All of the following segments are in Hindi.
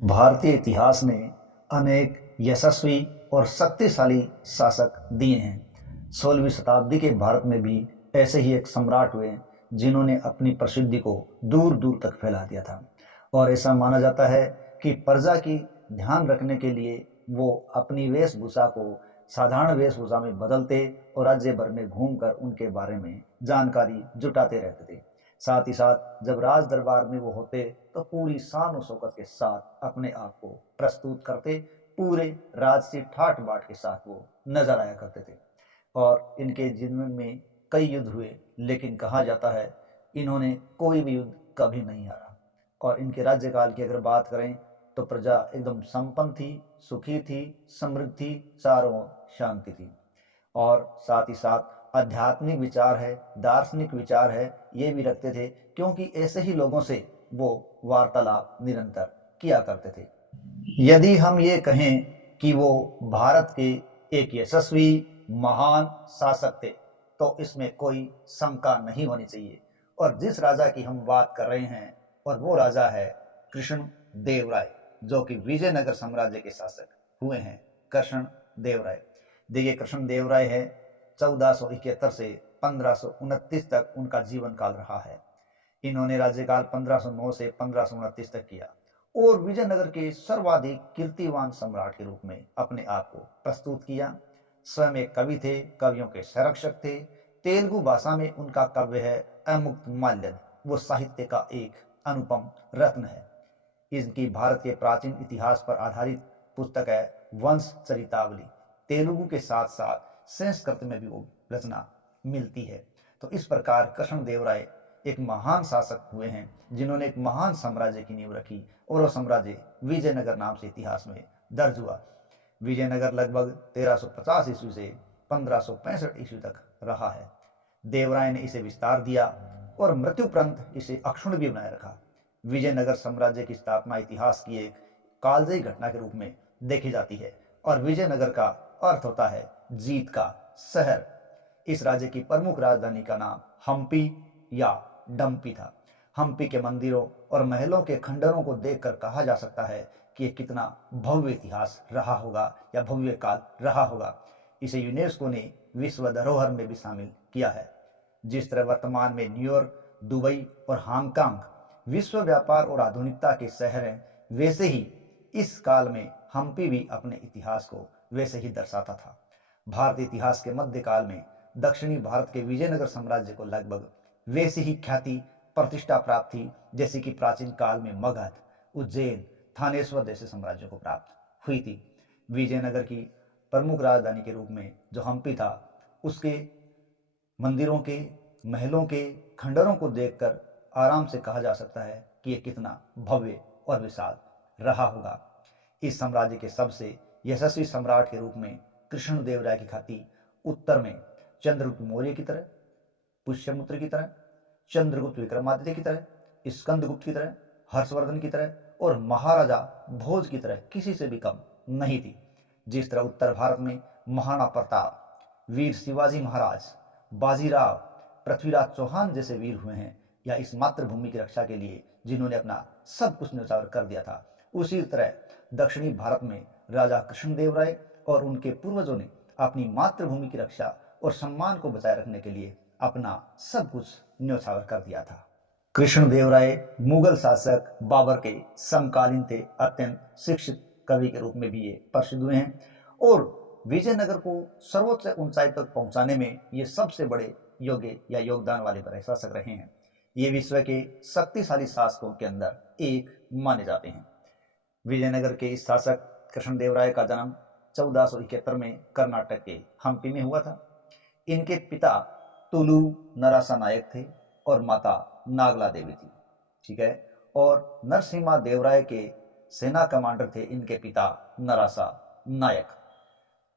भारतीय इतिहास में अनेक यशस्वी और शक्तिशाली शासक दिए हैं। 16वीं शताब्दी के भारत में भी ऐसे ही एक सम्राट हुए जिन्होंने अपनी प्रसिद्धि को दूर दूर तक फैला दिया था। और ऐसा माना जाता है कि प्रजा की ध्यान रखने के लिए वो अपनी वेशभूषा को साधारण वेशभूषा में बदलते और राज्य भर में घूमकर उनके बारे में जानकारी जुटाते रहते थे। साथ ही साथ जब राज दरबार में वो होते तो पूरी शान और शौकत के साथ अपने आप को प्रस्तुत करते, पूरे राज से ठाठ बाट के साथ वो नजर आया करते थे। और इनके जीवन में कई युद्ध हुए, लेकिन कहा जाता है इन्होंने कोई भी युद्ध कभी नहीं हारा। और इनके राज्यकाल की अगर बात करें तो प्रजा एकदम संपन्न थी, सुखी थी, समृद्ध थी, चारों ओर शांति थी। और साथ ही साथ आध्यात्मिक विचार है, दार्शनिक विचार है, ये भी रखते थे, क्योंकि ऐसे ही लोगों से वो वार्तालाप निरंतर किया करते थे। यदि हम ये कहें कि वो भारत के एक यशस्वी महान शासक थे तो इसमें कोई शंका नहीं होनी चाहिए। और जिस राजा की हम बात कर रहे हैं और वो राजा है कृष्ण देव राय, जो कि विजयनगर साम्राज्य के शासक हुए हैं। कृष्ण देव राय, देखिए कृष्ण देव राय है 1471 से 1529 तक उनका जीवन काल रहा है। इन्होंने राज्यकाल 1509 से 1529 तक किया और विजयनगर के सर्वाधिक कीर्तिवान सम्राट के रूप में अपने आप को प्रस्तुत किया। स्वयं एक कवि थे, कवियों के संरक्षक थे। तेलुगु भाषा में उनका काव्य है अमुक्त माल्यद, वो साहित्य का एक अनुपम रत्न है। इनकी भारत के प्राचीन इतिहास पर आधारित पुस्तक है वंश चरितावली। तेलुगु के साथ साथ संस्कृत में भी वो रचना मिलती है। तो इस प्रकार कृष्ण देव राय एक महान शासक हुए हैं जिन्होंने एक महान साम्राज्य की नींव रखी, और वो साम्राज्य विजयनगर नाम से इतिहास में दर्ज हुआ। विजयनगर लगभग 1350 ईस्वी से 1565 ईस्वी तक रहा है। देवराय ने इसे विस्तार दिया और मृत्युपरंत इसे अक्षुण्ण भी बनाए रखा। विजयनगर साम्राज्य की स्थापना इतिहास की एक कालजयी घटना के रूप में देखी जाती है, और विजयनगर का अर्थ होता है जीत का शहर। इस राज्य की प्रमुख राजधानी का नाम हम्पी या डम्पी था। हम्पी के मंदिरों और महलों के खंडरों को देखकर कहा जा सकता है कि ये कितना भव्य इतिहास रहा होगा या भव्य काल रहा होगा। इसे यूनेस्को ने विश्व धरोहर में भी शामिल किया है। जिस तरह वर्तमान में न्यूयॉर्क, दुबई और हांगकांग विश्व व्यापार और आधुनिकता के शहर हैं, वैसे ही इस काल में हम्पी भी अपने इतिहास को वैसे ही दर्शाता था। भारतीय इतिहास के मध्यकाल में दक्षिणी भारत के विजयनगर साम्राज्य को लगभग वैसी ही ख्याति प्रतिष्ठा प्राप्त थी जैसे कि प्राचीन काल में मगध, उज्जैन, थानेश्वर जैसे साम्राज्यों को प्राप्त हुई थी। विजयनगर की प्रमुख राजधानी के रूप में जो हम्पी था, उसके मंदिरों के, महलों के खंडरों को देखकर आराम से कहा जा सकता है कि यह कितना भव्य और विशाल रहा होगा। इस साम्राज्य के सबसे यशस्वी सम्राट के रूप में कृष्ण देव राय की ख्याति उत्तर में चंद्रगुप्त मौर्य की तरह, पुष्यमित्र की तरह, चंद्रगुप्त विक्रमादित्य की तरह, स्कंदगुप्त की तरह, हर्षवर्धन की तरह और महाराजा भोज की तरह किसी से भी कम नहीं थी। जिस तरह उत्तर भारत में महाराणा प्रताप, वीर शिवाजी महाराज, बाजीराव, पृथ्वीराज चौहान जैसे वीर हुए हैं, या इस मातृभूमि की रक्षा के लिए जिन्होंने अपना सब कुछ न्यौछावर कर दिया था, उसी तरह दक्षिणी भारत में राजा कृष्णदेव राय और उनके पूर्वजों ने अपनी मातृभूमि की रक्षा और सम्मान को बचाए रखने के लिए अपना सब कुछ न्यौछावर कर दिया था। कृष्णदेव राय मुगल शासक बाबर के समकालीन थे। अत्यंत शिक्षित कवि के रूप में भी ये प्रसिद्ध हुए हैं, और विजयनगर को सर्वोच्च ऊंचाई तक पहुंचाने में ये सबसे बड़े योग्य या योगदान वाले बड़े शासक रहे हैं। ये विश्व के शक्तिशाली शासकों के अंदर एक माने जाते हैं। विजयनगर के इस शासक कृष्णदेव राय का जन्म 1471 में कर्नाटक के हम्पी में हुआ था। इनके पिता तुलु नरासा नायक थे और माता नागला देवी थी। ठीक है। और नरसिम्हा देवराय के सेना कमांडर थे इनके पिता नरासा नायक।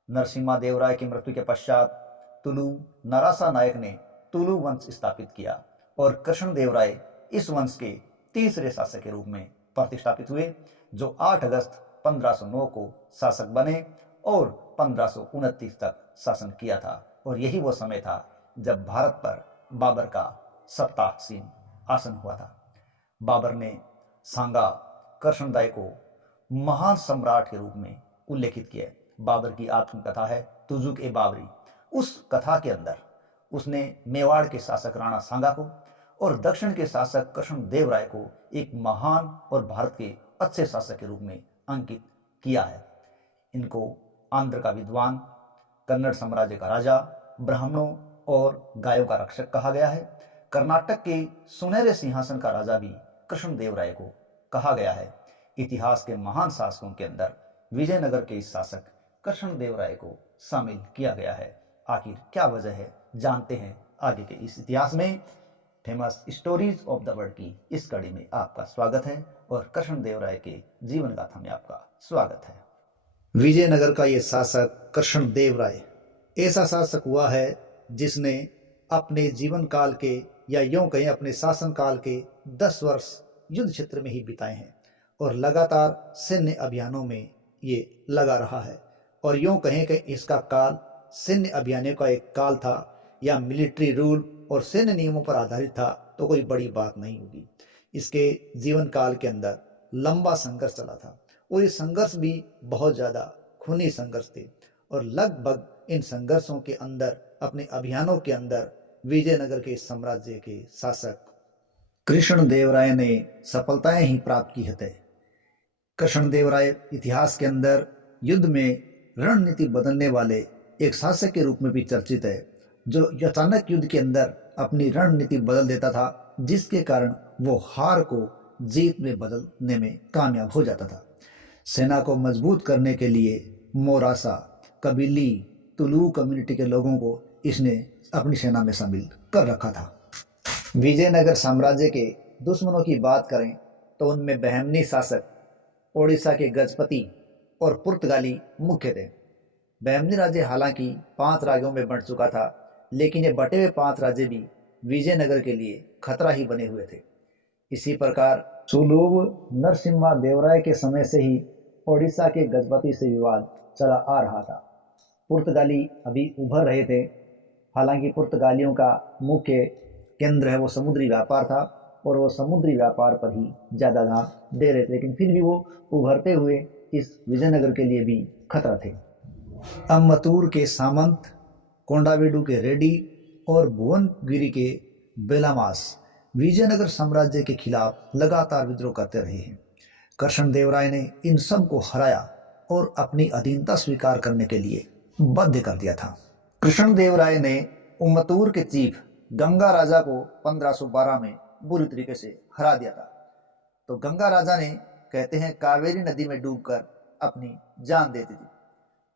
नरसिम्हा देवराय की मृत्यु के पश्चात तुलु नरासा नायक ने तुलु वंश स्थापित किया, और कृष्ण देव राय इस वंश के तीसरे शासक के रूप में प्रतिष्ठापित हुए, जो 8 अगस्त 1509 को शासक बने और 1529 तक शासन किया था। और यही वो समय था जब भारत पर बाबर का सत्तासीन आसन हुआ था। बाबर ने सांगा कृष्णदेव को महान सम्राट के रूप में उल्लेखित किया है। बाबर की आत्मकथा है तुजुक ए बाबरी। उस कथा के अंदर उसने मेवाड़ के शासक राणा सांगा को और दक्षिण के शासक कृष्णदेव राय को एक महान और भारत के अच्छे शासक के रूप में अंकित किया है। इनको आंध्र का विद्वान, कन्नड़ साम्राज्य का राजा, ब्राह्मणों और गायों का रक्षक कहा गया है। कर्नाटक के सुनहरे सिंहासन का राजा भी कृष्णदेव राय को कहा गया है। इतिहास के महान शासकों के अंदर विजयनगर के इस शासक कृष्णदेव राय को शामिल किया गया है। आखिर क्या वजह है, जानते हैं आगे के इस इतिहास में। Famous stories of the world की इस कड़ी में आपका स्वागत है और कृष्णदेव राय के जीवन गाथा में आपका स्वागत है। विजयनगर का ये शासक कृष्णदेव राय ऐसा शासक हुआ है जिसने अपने जीवन काल के, या यूं कहें अपने शासन काल के 10 वर्ष युद्ध क्षेत्र में ही बिताए हैं और लगातार सैन्य अभियानों में ये लगा रहा है। और यूं कहें कि इसका काल सैन्य अभियानों का एक काल था या मिलिट्री रूल और सैन्य नियमों पर आधारित था तो कोई बड़ी बात नहीं होगी। इसके जीवन काल के अंदर लंबा संघर्ष चला था और ये संघर्ष भी बहुत ज़्यादा खूनी संघर्ष थे और लगभग इन संघर्षों के अंदर, अपने अभियानों के अंदर विजयनगर के साम्राज्य के शासक कृष्णदेव राय ने सफलताएं ही प्राप्त की है। कृष्णदेव राय इतिहास के अंदर युद्ध में रणनीति बदलने वाले एक शासक के रूप में भी चर्चित है, जो अचानक युद्ध के अंदर अपनी रणनीति बदल देता था, जिसके कारण वो हार को जीत में बदलने में कामयाब हो जाता था। सेना को मजबूत करने के लिए मोरासा, कबीली, तुलू कम्युनिटी के लोगों को इसने अपनी सेना में शामिल कर रखा था। विजयनगर साम्राज्य के दुश्मनों की बात करें तो उनमें बहमनी शासक, ओडिशा के गजपति और पुर्तगाली मुख्य थे। बहमनी राज्य हालांकि 5 राज्यों में बंट चुका था, लेकिन ये बटे हुए 5 राज्य भी विजयनगर के लिए खतरा ही बने हुए थे। इसी प्रकार सुलूब नरसिम्हा देवराय के समय से ही ओडिशा के गजपति से विवाद चला आ रहा था। पुर्तगाली अभी उभर रहे थे। हालांकि पुर्तगालियों का मुख्य केंद्र है वो समुद्री व्यापार था और वो समुद्री व्यापार पर ही ज़्यादा ध्यान दे रहे थे, लेकिन फिर भी वो उभरते हुए इस विजयनगर के लिए भी खतरा थे। अम्बत्तूर के सामंत, कोंडावीडू के रेड्डी और भुवनगिरी के बेलामास विजयनगर साम्राज्य के खिलाफ लगातार विद्रोह करते रहे हैं। कृष्णदेव राय ने इन सब को हराया और अपनी अधीनता स्वीकार करने के लिए बाध्य कर दिया था। कृष्णदेव राय ने अम्बत्तूर के चीफ गंगा राजा को 1512 में बुरी तरीके से हरा दिया था। तो गंगा राजा ने, कहते हैं, कावेरी नदी में डूबकर अपनी जान दे दी थी।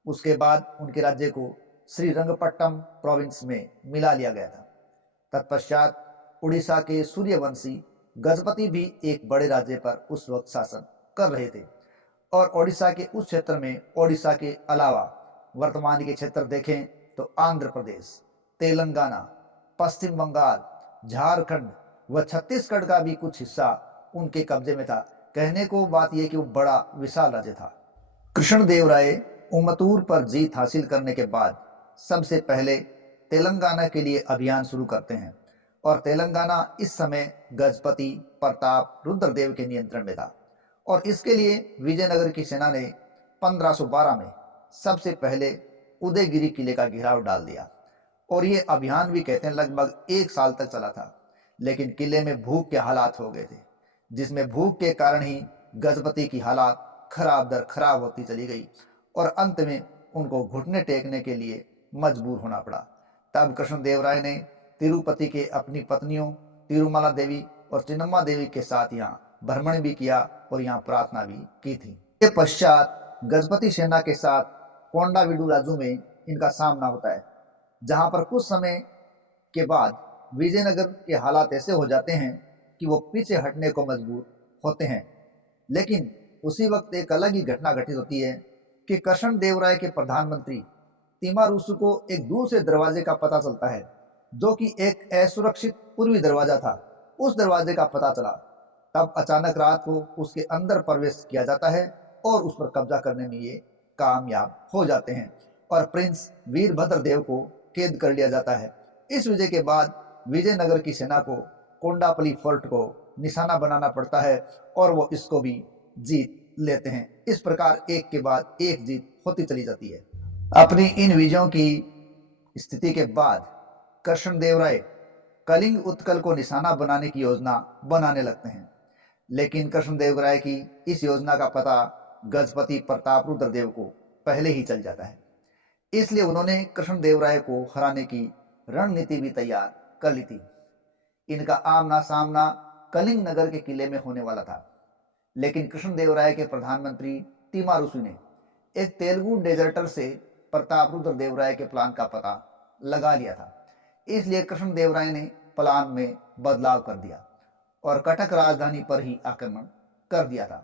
उसके बाद उनके राज्य को श्रीरंगपट्टम प्रोविंस में मिला लिया गया था। तत्पश्चात उड़ीसा के सूर्यवंशी गजपति भी एक बड़े राज्य पर उस वक्त शासन कर रहे थे और ओडिशा के उस क्षेत्र में, ओडिशा के अलावा वर्तमान के क्षेत्र देखें तो आंध्र प्रदेश, तेलंगाना, पश्चिम बंगाल, झारखंड व छत्तीसगढ़ का भी कुछ हिस्सा उनके कब्जे में था। कहने को बात यह कि वो बड़ा विशाल राज्य था। कृष्णदेव राय अम्बत्तूर पर जीत हासिल करने के बाद सबसे पहले तेलंगाना के लिए अभियान शुरू करते हैं और तेलंगाना इस समय गजपति प्रताप रुद्रदेव के नियंत्रण में था और इसके लिए विजयनगर की सेना ने 1512 में सबसे पहले उदयगिरी किले का घेराव डाल दिया और ये अभियान भी, कहते हैं, लगभग 1 साल तक चला था। लेकिन किले में भूख के हालात हो गए थे, जिसमें भूख के कारण ही गजपति की हालात खराब दर खराब होती चली गई और अंत में उनको घुटने टेकने के लिए मजबूर होना पड़ा। तब कृष्णदेव राय ने तिरुपति के अपनी पत्नियों तिरुमला देवी और चिन्नम्मा देवी के साथ यहाँ भ्रमण भी किया और यहाँ प्रार्थना भी की थी। इसके पश्चात गजपति सेना के साथ कोंडावीडू राज्यों में इनका सामना होता है, जहाँ पर कुछ समय के बाद विजयनगर के हालात ऐसे हो जाते हैं कि वो पीछे हटने को मजबूर होते हैं। लेकिन उसी वक्त एक अलग ही घटना घटित होती है कि कृष्णदेव राय के प्रधानमंत्री तिमारुसु को एक दूसरे दरवाजे का पता चलता है, जो कि एक असुरक्षित पूर्वी दरवाजा था। उस दरवाजे का पता चला, तब अचानक रात को उसके अंदर प्रवेश किया जाता है और उस पर कब्जा करने में ये कामयाब हो जाते हैं और प्रिंस वीरभद्र देव को कैद कर लिया जाता है। इस विजय के बाद विजयनगर की सेना को कोंडापल्ली फोर्ट को निशाना बनाना पड़ता है और वो इसको भी जीत लेते हैं। इस प्रकार एक के बाद एक जीत होती चली जाती है। अपनी इन विजयों की स्थिति के बाद कृष्णदेवराय कलिंग उत्कल को निशाना बनाने की योजना बनाने लगते हैं, लेकिन कृष्णदेवराय की इस योजना का पता गजपति प्रतापरुद्र देव को पहले ही चल जाता है। इसलिए उन्होंने कृष्णदेवराय को हराने की रणनीति भी तैयार कर ली थी। इनका आमना सामना कलिंग नगर के किले में होने वाला था, लेकिन कृष्णदेवराय के प्रधानमंत्री तिमारुसु ने एक तेलुगु डेजर्टर से प्रतापरुद्र देवराय के प्लान का पता लगा लिया था। इसलिए कृष्णदेवराय ने प्लान में बदलाव कर दिया और कटक राजधानी पर ही आक्रमण कर दिया था।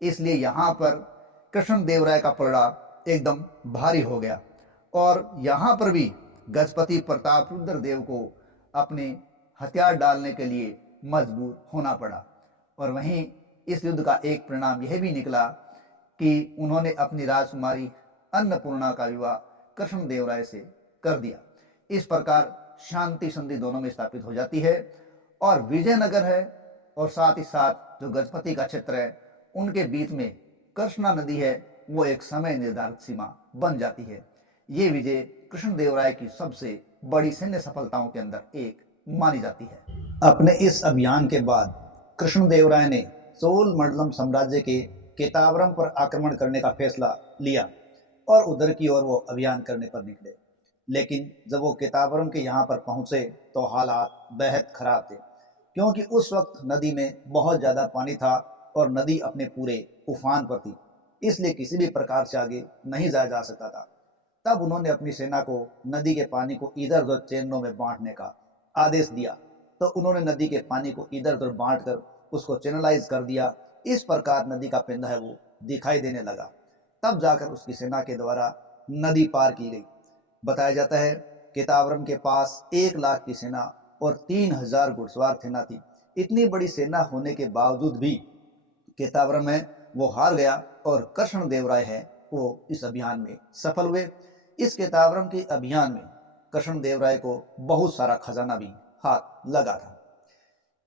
इसलिए यहाँ पर कृष्णदेवराय का पलड़ा एकदम भारी हो गया और यहाँ पर भी गजपति प्रतापरुद्र देव को अपने हथियार डालने के लिए मजबूर होना पड़ा। और वहीं इस युद्ध का एक परिणाम यह भी निकला कि उन्होंने अपनी राजकुमारी अन्नपूर्णा का विवाह कृष्णदेवराय से कर दिया। इस प्रकार शांति संधि दोनों में स्थापित हो जाती है और विजयनगर है और साथ ही साथ जो गजपति का क्षेत्र है उनके बीच में कृष्णा नदी है, वो एक समय निर्धारित सीमा बन जाती है। ये विजय कृष्णदेवराय की सबसे बड़ी सैन्य सफलताओं के अंदर एक मानी जाती है। अपने इस अभियान के बाद कृष्णदेवराय ने चोल मंडलम साम्राज्य के केतावरम पर आक्रमण करने का फैसला लिया और उधर की ओर वो अभियान करने पर निकले। लेकिन जब वो केतावरम के यहाँ पर पहुंचे तो हालात बेहद खराब थे, क्योंकि उस वक्त नदी में बहुत ज़्यादा पानी था और नदी अपने पूरे उफान पर थी, इसलिए किसी भी प्रकार से आगे नहीं जाया जा सकता था। तब उन्होंने अपनी सेना को नदी के पानी को इधर उधर चरणों में बांटने का आदेश दिया। तो उन्होंने नदी के पानी को इधर उधर बांटकर उसको चैनलाइज कर दिया। इस प्रकार नदी का पिंड है वो दिखाई देने लगा। तब जाकर उसकी सेना के द्वारा नदी पार की गई। बताया जाता है केतावरम के पास 1 लाख की सेना और 3000 घुड़सवार सेना थी। इतनी बड़ी सेना होने के बावजूद भी केतावरम में वो हार गया और कृष्णदेवराय है वो इस अभियान में सफल हुए। इस केतावरम के अभियान में कृष्णदेवराय को बहुत सारा खजाना भी हाथ लगा था।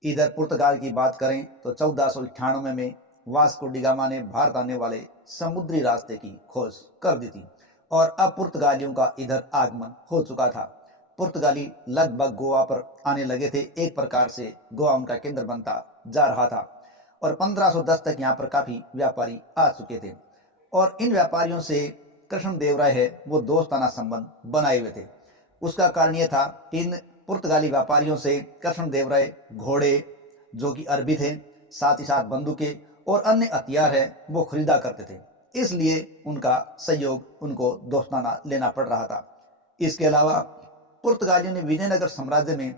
इधर पुर्तगाल की बात करें तो 1498 में वास्को डी गामा ने भारत आने वाले समुद्री रास्ते की खोज कर दी थी और अब पुर्तगालियों का इधर आगमन हो चुका था। पुर्तगाली लगभग गोवा पर आने लगे थे। एक प्रकार से गोवा उनका केंद्र बनता जा रहा था और 1510 तक यहाँ पर काफी व्यापारी आ चुके थे और इन व्यापारियों से कृष्णदेवराय है वो दोस्ताना संबंध बनाए हुए थे। उसका कारण ये था, इन पुर्तगाली व्यापारियों से कृष्णदेवराय घोड़े जो कि अरबी थे, साथ ही साथ बंदूकें और अन्य हथियार है वो खरीदा करते थे, इसलिए उनका सहयोग उनको दोस्ताना लेना पड़ रहा था। इसके अलावा पुर्तगालियों ने विजयनगर साम्राज्य में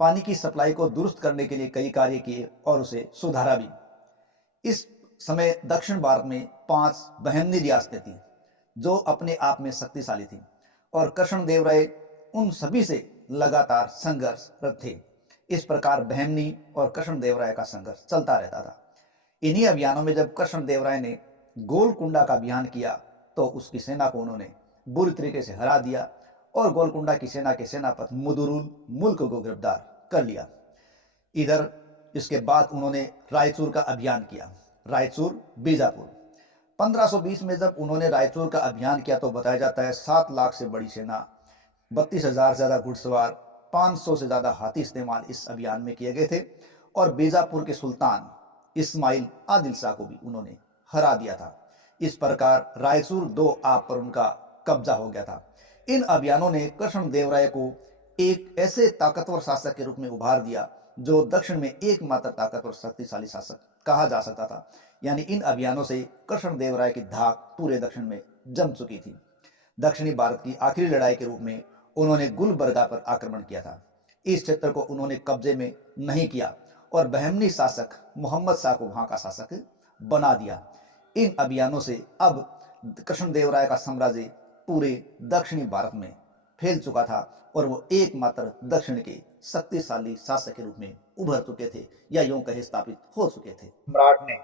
पानी की सप्लाई को दुरुस्त करने के लिए कई कार्य किए और उसे सुधारा भी। इस समय दक्षिण भारत में 5 बहमनी रियासतें थी जो अपने आप में शक्तिशाली थी और कृष्णदेवराय उन सभी से लगातार संघर्षरत थे। इस प्रकार बहमनी और कृष्णदेवराय का संघर्ष चलता रहता था। इन्हीं अभियानों में जब कृष्णदेवराय ने गोलकुंडा का अभियान किया तो उसकी सेना को उन्होंने बुरी तरीके से हरा दिया और गोलकुंडा की सेना के सेनापति मुदुरुल मुल्क को गिरफ्तार कर लिया। इधर इसके बाद उन्होंने रायचूर का अभियान किया, रायचूर बीजापुर। 1520 में जब उन्होंने रायचूर का अभियान किया तो बताया जाता है 7 लाख से बड़ी सेना, 32,000 से ज्यादा घुड़सवार, 500 से ज्यादा हाथी इस्तेमाल इस अभियान में किए गए थे और बीजापुर के सुल्तान इस्माइल आदिल शाह को भी उन्होंने हरा दिया था। इस प्रकार रायचूर 2 आप पर उनका कब्जा हो गया था। इन अभियानों ने कृष्णदेवराय को एक ऐसे ताकतवर शासक के रूप में उभार दिया जो दक्षिण में एकमात्र ताकतवर शक्तिशाली शासक कहा जा सकता था। यानी इन अभियानों से कृष्णदेवराय की धाक पूरे दक्षिण में जम चुकी थी। दक्षिणी भारत की आखिरी लड़ाई के रूप में उन्होंने गुलबर्गा पर आक्रमण किया था। इस क्षेत्र को उन्होंने कब्जे में नहीं किया और बहमनी शासक मोहम्मद शाह को वहां का शासक बना दिया। इन अभियानों से अब कृष्णदेवराय का साम्राज्य पूरे दक्षिणी भारत में फैल चुका था और वो एकमात्र दक्षिण के शक्तिशाली शासक के रूप में उभर चुके थे या यूं कहे स्थापित हो चुके थे। सम्राट ने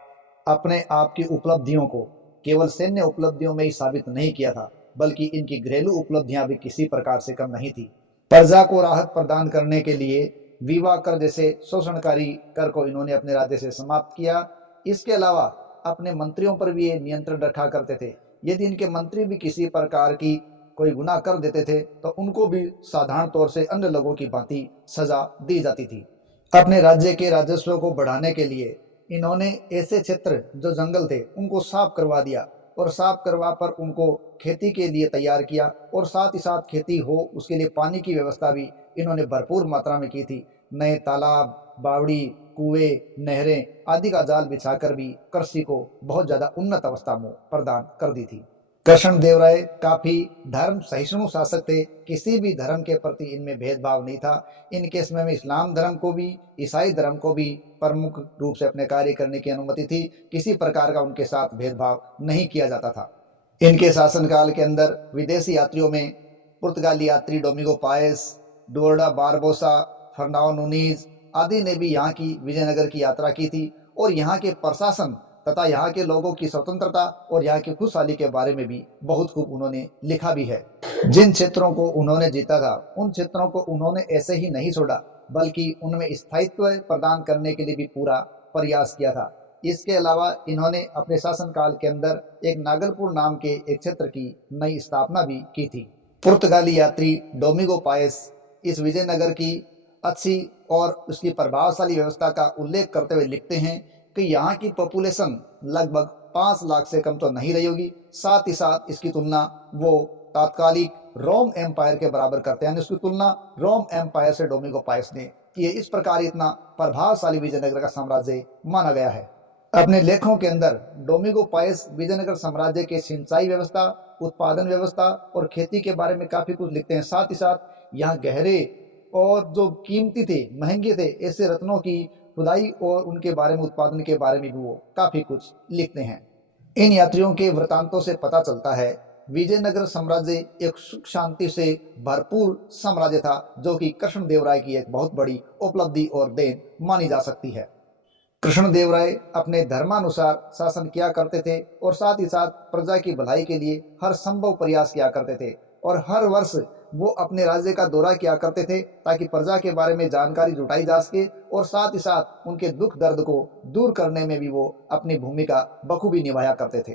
अपने आप की उपलब्धियों को केवल सैन्य उपलब्धियों में ही साबित नहीं किया था, बल्कि इनकी घरेलू उपलब्धियां भी किसी प्रकार से कम नहीं थी। प्रजा को राहत प्रदान करने के लिए विवाह कर जैसे शोषणकारी कर को इन्होंने अपने राज्य से समाप्त किया। इसके अलावा अपने मंत्रियों पर भी ये नियंत्रण रखा करते थे। यदि इनके मंत्री भी किसी प्रकार की कोई गुनाह कर देते थे तो उनको भी साधारण तौर से अन्य लोगों की भांति सजा दी जाती थी। अपने राज्य के राजस्व को बढ़ाने के लिए इन्होंने ऐसे क्षेत्र जो जंगल थे उनको साफ करवा दिया और साफ करवा पर उनको खेती के लिए तैयार किया, और साथ ही साथ खेती हो उसके लिए पानी की व्यवस्था भी इन्होंने भरपूर मात्रा में की थी। नए तालाब, बावड़ी, कुएं, नहरें आदि का जाल बिछाकर भी कृषि को बहुत ज्यादा उन्नत अवस्था में प्रदान कर दी थी। कृष्णदेवराय काफी धर्म सहिष्णु शासक थे। किसी भी धर्म के प्रति इनमें भेदभाव नहीं था। इनके समय में इस्लाम धर्म को भी, ईसाई धर्म को भी प्रमुख रूप से अपने कार्य करने की अनुमति थी। किसी प्रकार का उनके साथ भेदभाव नहीं किया जाता था। इनके शासनकाल के अंदर विदेशी यात्रियों में पुर्तगाली यात्री डोमिंगो पाएस, डोरडा बारबोसा, फर्नाओ नूनीज आदि ने भी यहाँ की विजयनगर की यात्रा की थी, और यहाँ के प्रशासन तथा यहाँ के लोगों की स्वतंत्रता और यहाँ की खुशहाली के बारे में भी बहुत खूब उन्होंने लिखा भी है। जिन क्षेत्रों को उन्होंने जीता था उन क्षेत्रों को उन्होंने ऐसे ही नहीं छोड़ा, बल्कि उनमें स्थायित्व प्रदान करने के लिए भी पूरा प्रयास किया था। इसके अलावा इन्होंने अपने शासनकाल के अंदर एक नागलपुर नाम के एक क्षेत्र की नई स्थापना भी की थी। पुर्तगाली यात्री डोमिंगो पाएस इस विजयनगर की अच्छी और उसकी प्रभावशाली व्यवस्था का उल्लेख करते हुए लिखते हैं कि यहाँ की पॉपुलेशन लगभग 5 लाख से कम तो नहीं रही होगी। साथ ही साथ इसकी तुलना वो तात्कालिक रोम एम्पायर के बराबर करते हैं, उसकी तुलना रोम एम्पायर से डोमिंगो पाएस ने की। इस प्रकार इतना प्रभावशाली विजयनगर का साम्राज्य माना गया है। अपने लेखों के अंदर डोमिंगो पाएस विजयनगर साम्राज्य के सिंचाई व्यवस्था, उत्पादन व्यवस्था और खेती के बारे में काफी कुछ लिखते हैं। साथ ही साथ यहाँ गहरे और जो कीमती थे, महंगे थे, ऐसे रत्नों की खुदाई और उनके बारे में, उत्पादन के बारे में भी वो काफी कुछ लिखते हैं। इन यात्रियों के वृतांतों से पता चलता है विजयनगर साम्राज्य एक सुख शांति से भरपूर साम्राज्य था, जो कि कृष्णदेवराय की एक बहुत बड़ी उपलब्धि और देन मानी जा सकती है। कृष्णदेवराय अपने धर्मानुसार शासन किया करते थे और साथ ही साथ प्रजा की भलाई के लिए हर संभव प्रयास किया करते थे, और हर वर्ष वो अपने राज्य का दौरा किया करते थे ताकि प्रजा के बारे में जानकारी जुटाई जा सके, और साथ ही साथ उनके दुख दर्द को दूर करने में भी वो अपनी भूमिका बखूबी निभाया करते थे।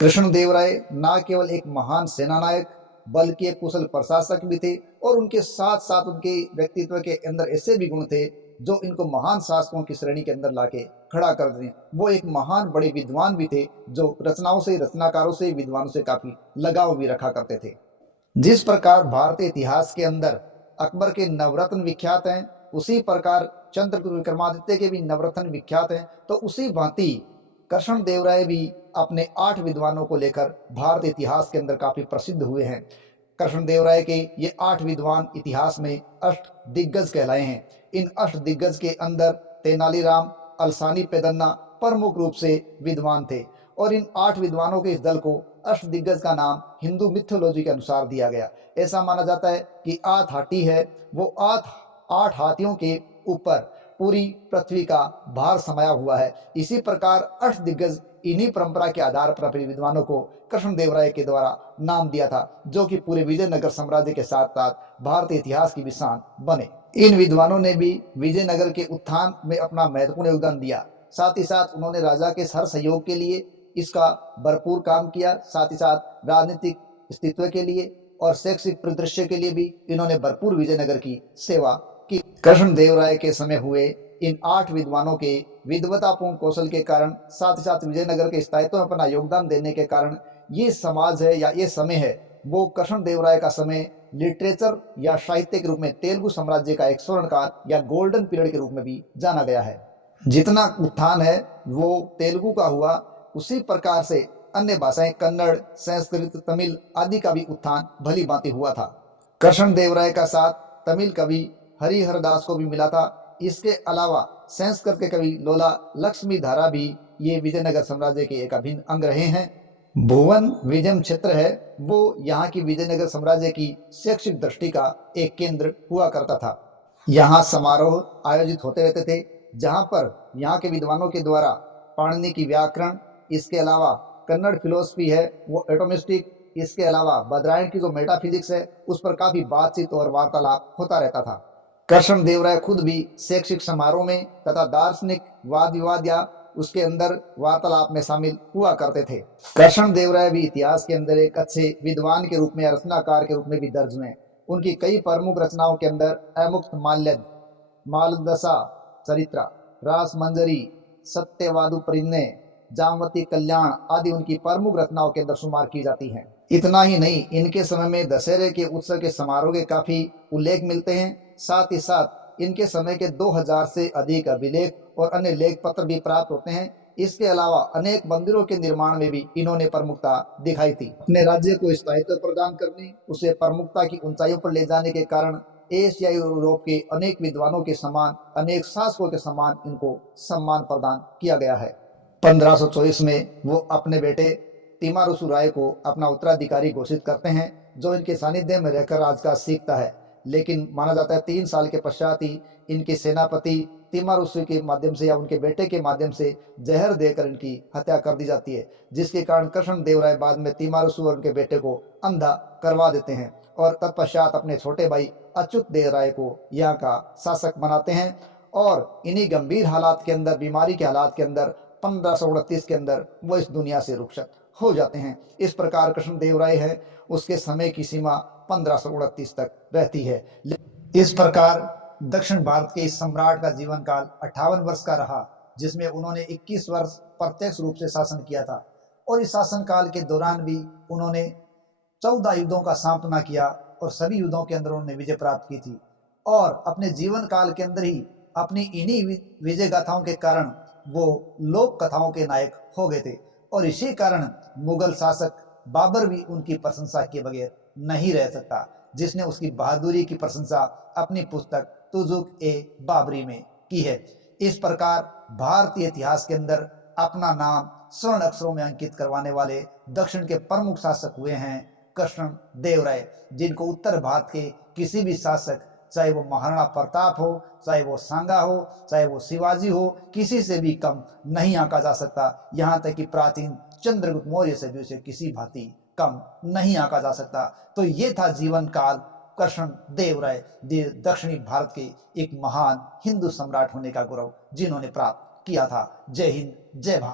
कृष्णदेवराय न केवल एक महान सेनानायक बल्कि एक कुशल प्रशासक भी थे, और उनके साथ साथ उनके व्यक्तित्व के अंदर ऐसे भी गुण थे जो इनको महान शासकों की श्रेणी के अंदर लाके खड़ा कर दें। वो एक महान बड़े विद्वान भी थे, जो रचनाओं से, रचनाकारों से, विद्वानों से काफी लगाव भी रखा करते थे। जिस प्रकार भारतीय इतिहास के अंदर अकबर के नवरत्न विख्यात हैं, उसी प्रकार चंद्रगुप्त विक्रमादित्य के भी नवरत्न विख्यात हैं, तो उसी भांति कृष्णदेवराय भी अपने 8 विद्वानों को लेकर भारत इतिहास के अंदर काफी प्रसिद्ध हुए हैं। कृष्णदेवराय के ये 8 विद्वान इतिहास में अष्ट दिग्गज कहलाए हैं। इन अष्ट दिग्गज के अंदर तेनालीराम, अलसानी पेदन्ना प्रमुख रूप से विद्वान थे, और इन 8 विद्वानों के इस दल को अष्ट दिग्गज का नाम हिंदू मिथोलॉजी के अनुसार दिया गया। ऐसा माना जाता है कि 8 हाथी है, वो 8 हाथियों के ऊपर पूरी पृथ्वी का भार समाया हुआ है। इसी प्रकार अष्ट दिग्गज इन्हीं परंपरा के आधार पर अपने विद्वानों को कृष्णदेवराय के द्वारा नाम दिया था, जो कि पूरे विजयनगर साम्राज्य के साथ साथ भारतीय इतिहास की भी शान बने। इन विद्वानों ने भी विजयनगर के उत्थान में अपना महत्वपूर्ण योगदान दिया। साथ ही साथ उन्होंने राजा के हर सहयोग के लिए इसका भरपूर काम किया। साथ ही साथ राजनीतिक अस्तित्व के लिए और शैक्षिक परिदृश्य के लिए भी इन्होंने भरपूर विजयनगर की सेवा की। कृष्णदेवराय के समय हुए इन 8 विद्वानों के विद्वतापूर्ण कौशल के कारण, साथ ही साथ विजयनगर के स्थायित्व में अपना योगदान देने के कारण ये समाज है या ये समय है वो कृष्णदेवराय का समय लिटरेचर या साहित्य के रूप में तेलुगु साम्राज्य का एक स्वर्णकाल या गोल्डन पीरियड के रूप में भी जाना गया है। जितना उत्थान है वो तेलुगु का हुआ, उसी प्रकार से अन्य भाषाएं कन्नड़, संस्कृत, तमिल आदि का भी उत्थान भली भांति हुआ था। कृष्णदेवराय का साथ तमिल कवि हरिहरदास को भी मिला था। इसके अलावा संस्कृत के कवि लोला लक्ष्मीधारा भी ये विजयनगर साम्राज्य के एक अभिन्न अंग रहे हैं। भुवन विजयम क्षेत्र है, वो यहाँ की विजयनगर साम्राज्य की शैक्षिक दृष्टि का एक केंद्र हुआ करता था। यहाँ समारोह आयोजित होते रहते थे, जहाँ पर यहाँ के विद्वानों के द्वारा पाणिनि की व्याकरण, इसके अलावा कन्नड़ फिलोसफी है वो एटोमिस्टिक, इसके अलावा बद्रायण की जो मेटाफिजिक्स है उस पर काफी बातचीत और वार्तालाप होता रहता था। कृष्णदेवराय खुद भी शैक्षिक समारोह में तथा दार्शनिक वाद विवाद या उसके अंदर वार्तालाप में शामिल हुआ करते थे। कृष्ण देव राय भी इतिहास के अंदर एक अच्छे विद्वान के रूप में, रचनाकार के रूप में भी दर्ज हुए। उनकी कई प्रमुख रचनाओं के अंदर अमुक्त माल्यद, मालदशा चरित्रा, रास मंजरी, सत्यवादु परिणय, जामवती कल्याण आदि उनकी प्रमुख रचनाओं के अंदर शुमार की जाती हैं। इतना ही नहीं, इनके समय में दशहरे के उत्सव के समारोह के काफी उल्लेख मिलते हैं। साथ ही साथ इनके समय के 2000 से अधिक अभिलेख और अन्य लेख पत्र भी प्राप्त होते हैं। इसके अलावा अनेक मंदिरों के निर्माण में भी इन्होंने प्रमुखता दिखाई थी। अपने राज्य को स्थायित्व प्रदान करने, उसे प्रमुखता की ऊंचाइयों पर ले जाने के कारण एशियाई और यूरोप के अनेक विद्वानों के समान, अनेक शासकों के समान इनको सम्मान प्रदान किया गया है। 1524 में वो अपने बेटे तिमारुसु राय को अपना उत्तराधिकारी घोषित करते हैं, जो इनके सानिध्य में रहकर राजकाज सीखता है। लेकिन माना जाता है 3 साल के पश्चात ही इनके सेनापति तिमारुसु के माध्यम से या उनके बेटे के माध्यम से जहर देकर इनकी हत्या कर दी जाती है, जिसके कारण कृष्ण देव राय बाद में तिमारुसु और उनके बेटे को अंधा करवा देते हैं और तत्पश्चात अपने छोटे भाई अच्युत देव राय को यहाँ का शासक बनाते हैं। और इन्हीं गंभीर हालात के अंदर, बीमारी के हालात के अंदर 1529 के अंदर वो इस दुनिया से रुखसत हो जाते हैं। इस प्रकार कृष्ण देव राय है, उसके समय की सीमा 1529 तक रहती है। इस प्रकार दक्षिण भारत के इस सम्राट का जीवन काल 58 वर्ष का रहा, जिसमें उन्होंने 21 वर्ष प्रत्यक्ष रूप से शासन किया था। और इस शासन काल के दौरान भी उन्होंने 14 युद्धों का सामना किया और सभी युद्धों के अंदर उन्होंने विजय प्राप्त की थी। और अपने जीवन काल के अंदर ही अपनी इन्हीं विजय गाथाओं के कारण वो लोक कथाओं के नायक हो गए थे। और इसी कारण मुगल शासक बाबर भी उनकी प्रशंसा के बगैर नहीं रह सकता, जिसने उसकी बहादुरी की प्रशंसा अपनी पुस्तक तुजुक ए बाबरी में की है। इस प्रकार भारतीय इतिहास के अंदर अपना नाम स्वर्ण अक्षरों में अंकित करवाने वाले दक्षिण के प्रमुख शासक हुए हैं कृष्ण देव राय, जिनको उत्तर भारत के किसी भी शासक, चाहे वो महाराणा प्रताप हो, चाहे वो सांगा हो, चाहे वो शिवाजी हो, किसी से भी कम नहीं आंका जा सकता। यहाँ तक कि प्राचीन चंद्रगुप्त मौर्य से भी उसे किसी भांति कम नहीं आंका जा सकता। तो ये था जीवन काल कृष्ण देव राय, दक्षिणी भारत के एक महान हिंदू सम्राट होने का गौरव जिन्होंने प्राप्त किया था। जय हिंद, जय भारत।